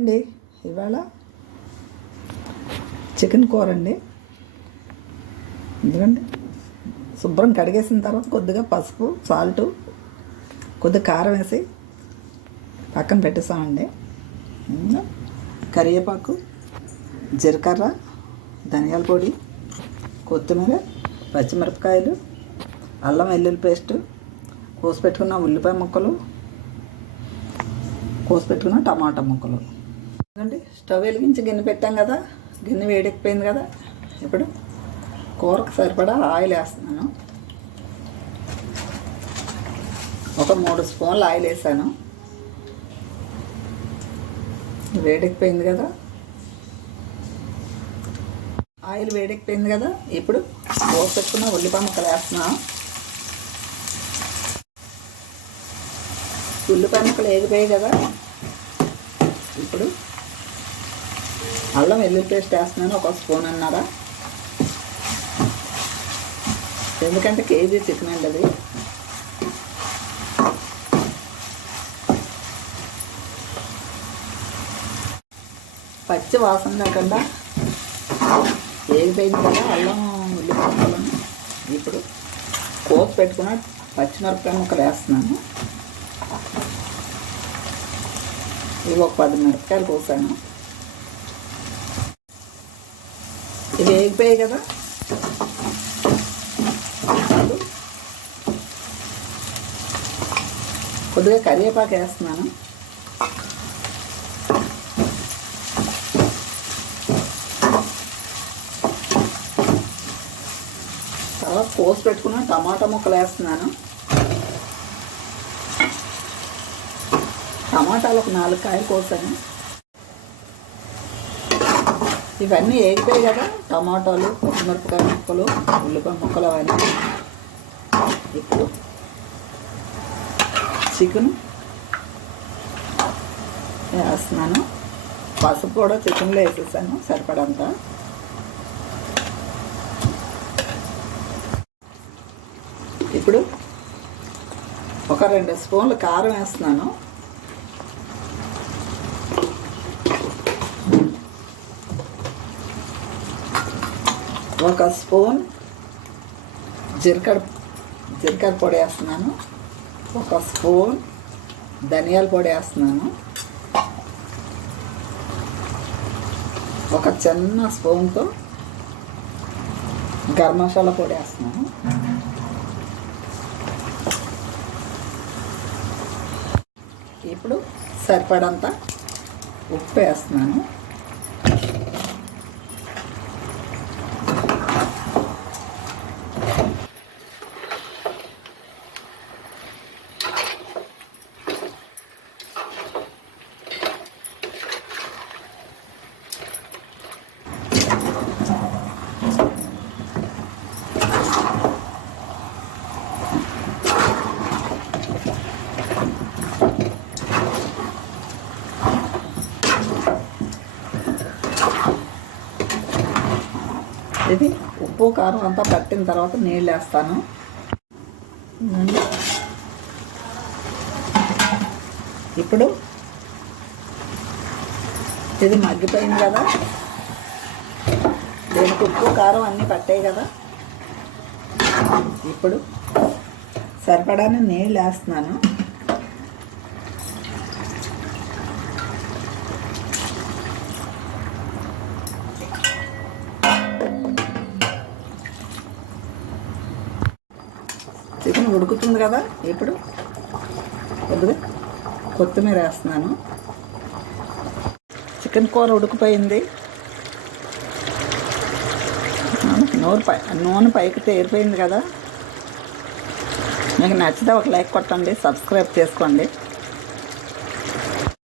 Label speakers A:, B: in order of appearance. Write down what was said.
A: అండి ఇవాళ చికెన్ కూర అండి ఎందుకండి శుభ్రం కడిగేసిన తర్వాత కొద్దిగా పసుపు సాల్ట్ కొద్దిగా కారం వేసి పక్కన పెట్టేసామండి. కరివేపాకు జీలకర్ర ధనియాల పొడి కొత్తిమీర పచ్చిమిరపకాయలు అల్లం వెల్లుల్లి పేస్ట్ కోసి పెట్టుకున్న ఉల్లిపాయ ముక్కలు కోసి పెట్టుకున్న టమాటా ముక్కలు. అండి స్టవ్ వెలిగించి గిన్నె పెట్టాం కదా గిన్నె వేడెక్కిపోయింది కదా. ఇప్పుడు కూరకు సరిపడా ఆయిల్ వేస్తున్నాను. ఒక మూడు స్పూన్లు ఆయిల్ వేసాను. వేడెక్కిపోయింది కదా. ఆయిల్ వేడెక్కిపోయింది కదా. ఇప్పుడు కోసి పెట్టుకున్న ఉల్లిపాయ ముక్కలు వేస్తున్నాను ఉల్లిపాయ ముక్కలు వేగిపోయాయి కదా ఇప్పుడు అల్లం వెల్లుల్లి పేస్ట్ వేస్తున్నాను ఒక స్పూన్ అన్నారా? ఎందుకంటే కేజీ చికెన్ అండి అది. పచ్చి వాసన లేకుండా వేగిపోయింది కదా అల్లం ఉల్లిపాయ ఇప్పుడు కోసి పెట్టుకున్న పచ్చిమిరపకాయ ముక్కలు వేస్తున్నాను. ఇవి ఒక పది మిరపకాయలు కోసాను ఇవి వేగిపోయాయి కదా. కొద్దిగా కరివేపాకు వేస్తున్నాను. తర్వాత కోసి పెట్టుకున్న టమాటా ముక్కలు వేస్తున్నాను. టమాటాలు ఒక నాలుగు కాయలు కోసాను. ఇవన్నీ వేగిపోయాయి కదా? టమాటాలు పచ్చిమిరపకాయ ముక్కలు ఉల్లిపాయ ముక్కలు అవన్నీ. ఇప్పుడు చికెన్ వేస్తున్నాను. పసుపు కూడా చికెన్లో వేసేసాను సరిపడంత. ఇప్పుడు ఒక రెండు స్పూన్లు కారం వేస్తున్నాను. ఒక స్పూన్ జీలకర్ర జీలకర్ర పొడి వేస్తున్నాను. ఒక స్పూన్ ధనియాల పొడి వేస్తున్నాను. ఒక చిన్న స్పూన్తో గరం మసాలా పొడి వేస్తున్నాను. ఇప్పుడు సరిపడంత ఉప్పు వేస్తున్నాను. ఇది ఉప్పు కారం అంతా పట్టిన తర్వాత నీళ్ళు వేస్తాను. ఇప్పుడు ఇది మగ్గిపోయింది కదా. దీనికి ఉప్పు కారం అన్నీ పట్టాయి కదా. ఇప్పుడు సరిపడానే నీళ్ళు వేస్తున్నాను. చికెన్ ఉడుకుతుంది కదా ఇప్పుడు కొద్దిగా కొత్తిమీర వేస్తున్నాను. చికెన్ కూర ఉడికిపోయింది. నూనె పై నూనె పైకి తేరిపోయింది కదా. మీకు నచ్చితే ఒక లైక్ కొట్టండి సబ్స్క్రైబ్ చేసుకోండి.